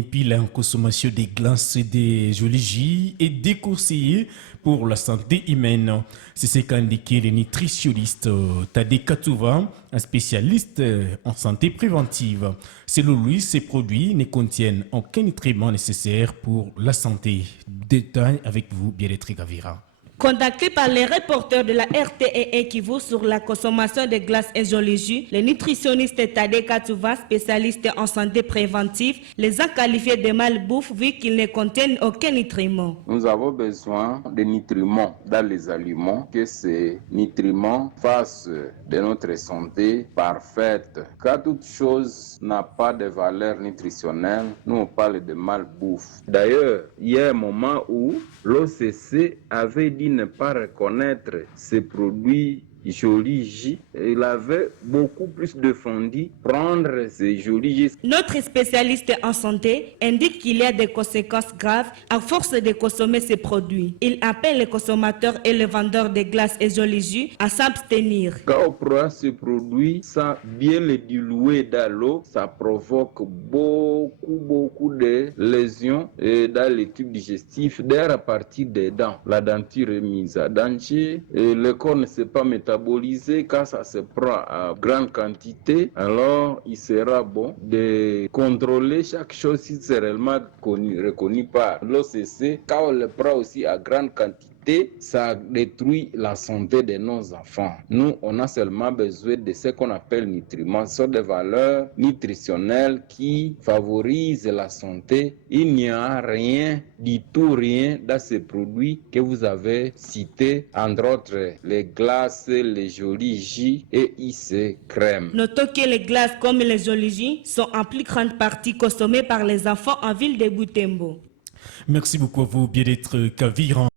année, puis la consommation des glaces et des jolis jus est déconseillée pour la santé humaine. C'est ce qu'a indiqué le nutritionniste Tadé Katouva, un spécialiste en santé préventive. Selon lui, ces produits ne contiennent aucun nutriment nécessaire pour la santé. Détail avec vous, Bien-être Gavira. Contacté par les reporters de la RTE Kivu sur la consommation de glaces et jolis jus, le nutritionniste Tadé Katouva, spécialiste en santé préventive, les a qualifiés de malbouffe vu qu'ils ne contiennent aucun nutriment. Nous avons besoin de nutriments dans les aliments, que ces nutriments fassent de notre santé parfaite. Car toute chose n'a pas de valeur nutritionnelle, nous on parle de malbouffe. D'ailleurs, il y a un moment où l'OCC avait dit ne pas reconnaître ces produits jolis jus. Il avait beaucoup plus défendu prendre ces jolis jus. Notre spécialiste en santé indique qu'il y a des conséquences graves à force de consommer ces produits. Il appelle les consommateurs et les vendeurs de glaces et jolis jus à s'abstenir. Quand on prend ce produit sans bien le diluer dans l'eau, ça provoque beaucoup de lésions dans les tubes digestifs, d'ailleurs à partir des dents. La denture est mise à danger et le corps ne sait pas métaboliser. Quand ça se prend à grande quantité, alors il sera bon de contrôler chaque chose si c'est réellement reconnu par l'OCC. Quand on le prend aussi à grande quantité, ça détruit la santé de nos enfants. Nous, on a seulement besoin de ce qu'on appelle nutriments. Ce sont des valeurs nutritionnelles qui favorisent la santé. Il n'y a rien, du tout rien dans ces produits que vous avez cités, entre autres les glaces, les jolis jus et IC crème. Notons que les glaces comme les jolis jus sont en plus grande partie consommées par les enfants en ville de Butembo. Merci beaucoup à vous, Bien-être Gavira.